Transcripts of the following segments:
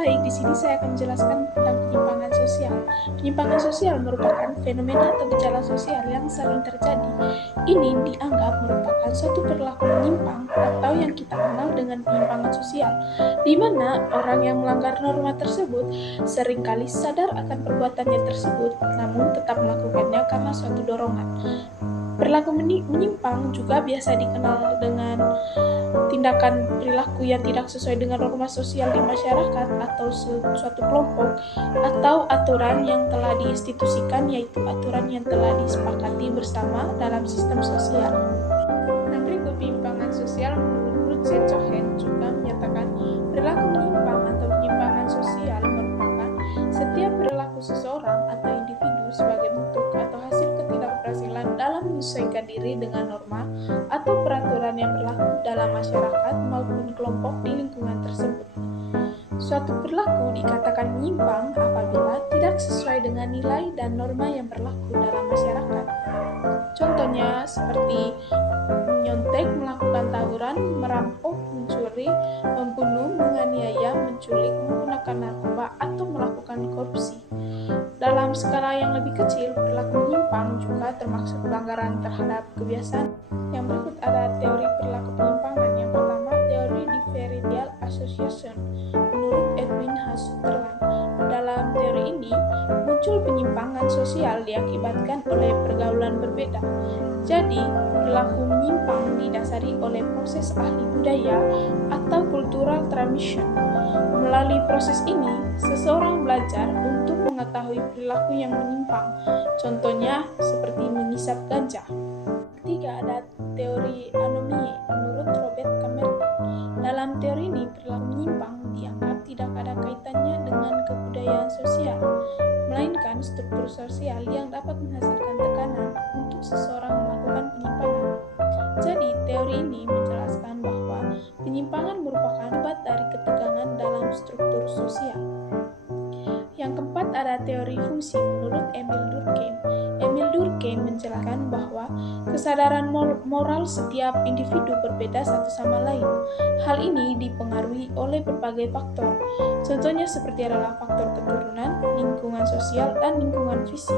Baik, di sini saya akan menjelaskan tentang penyimpangan sosial. Penyimpangan sosial merupakan fenomena atau gejala sosial yang sering terjadi. Ini dianggap merupakan suatu perilaku menyimpang atau yang kita kenal dengan penyimpangan sosial, di mana orang yang melanggar norma tersebut seringkali sadar akan perbuatannya tersebut, namun tetap melakukannya karena suatu dorongan. Perilaku menyimpang juga biasa dikenal dengan tindakan perilaku yang tidak sesuai dengan norma sosial di masyarakat atau suatu kelompok, atau aturan yang telah diinstitusikan, yaitu aturan yang telah disepakati bersama dalam sistem sosial. Nah, berikut penyimpangan sosial menurut Secohen juga menyatakan perilaku menyimpang atau penyimpangan sosial merupakan setiap perilaku seseorang atau individu sebagai bentuk atau hasil ketidakberhasilan dalam menyesuaikan diri dengan norma atau peraturan yang berlaku dalam masyarakat maupun kelompok di lingkungan tersebut. Suatu perilaku dikatakan menyimpang apabila tidak sesuai dengan nilai dan norma yang berlaku dalam masyarakat. Contohnya seperti menyontek, melakukan tawuran, merampok, mencuri, membunuh, menganiaya, menculik, menggunakan narkoba, atau melakukan korupsi. Dalam skala yang lebih kecil, perilaku menyimpang juga termasuk pelanggaran terhadap kebiasaan. Yang berikut ada teori perilaku penyimpangan. Yang pertama, teori differential association menurut Edwin H. Sutherland. Dalam teori ini, muncul penyimpangan sosial diakibatkan oleh pergaulan berbeda. Jadi, perilaku menyimpang didasari oleh proses ahli budaya atau cultural transmission. Melalui proses ini, seseorang belajar untuk mengetahui perilaku yang menyimpang. Contohnya seperti menghisap ganja. Ketiga, ada teori anomie menurut Robert Camerton. Dalam teori ini, perilaku menyimpang dianggap tidak ada kaitannya dengan kebudayaan sosial, melainkan struktur sosial yang dapat menghasilkan tekanan untuk seseorang melakukan penyimpangan. Jadi, teori ini menjelaskan bahwa penyimpangan merupakan akibat dari ketegangan dalam struktur sosial. Yang keempat ada teori fungsi menurut Emil Durkheim. Emil Durkheim menjelaskan bahwa kesadaran moral setiap individu berbeda satu sama lain. Hal ini dipengaruhi oleh berbagai faktor. Contohnya seperti adalah faktor keturunan, lingkungan sosial, dan lingkungan fisik.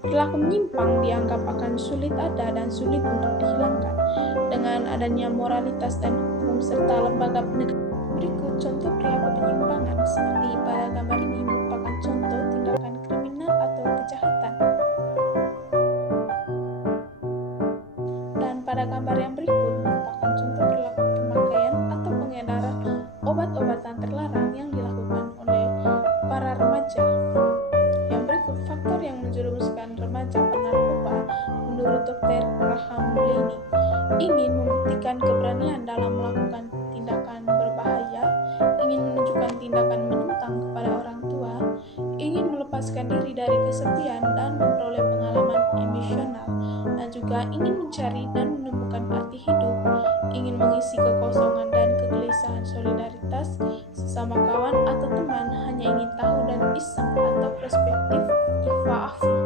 Perilaku menyimpang dianggap akan sulit ada dan sulit untuk dihilangkan dengan adanya moralitas dan hukum serta lembaga penegakan. Berikut contoh perilaku penyimpangan seperti pada gambar ini merupakan contoh tindakan kriminal atau kejahatan. Dan pada gambar yang berikut merupakan contoh perilaku pemakaian atau pengedaran obat-obatan terlarang yang dilakukan oleh para remaja. Yang berikut faktor yang menjerumuskan remaja ke narkoba menurut Dr. Graham Mullaney ingin membuktikan keberanian dalam melakukan tindakan berbahaya, ingin menunjukkan tindakan menentang kepada orang tua, ingin melepaskan diri dari kesepian dan memperoleh pengalaman emosional, dan juga ingin mencari dan menemukan arti hidup, ingin mengisi kekosongan dan kegelisahan solidaritas sesama kawan atau teman, hanya ingin tahu dan iseng atau perspektif ifa afi.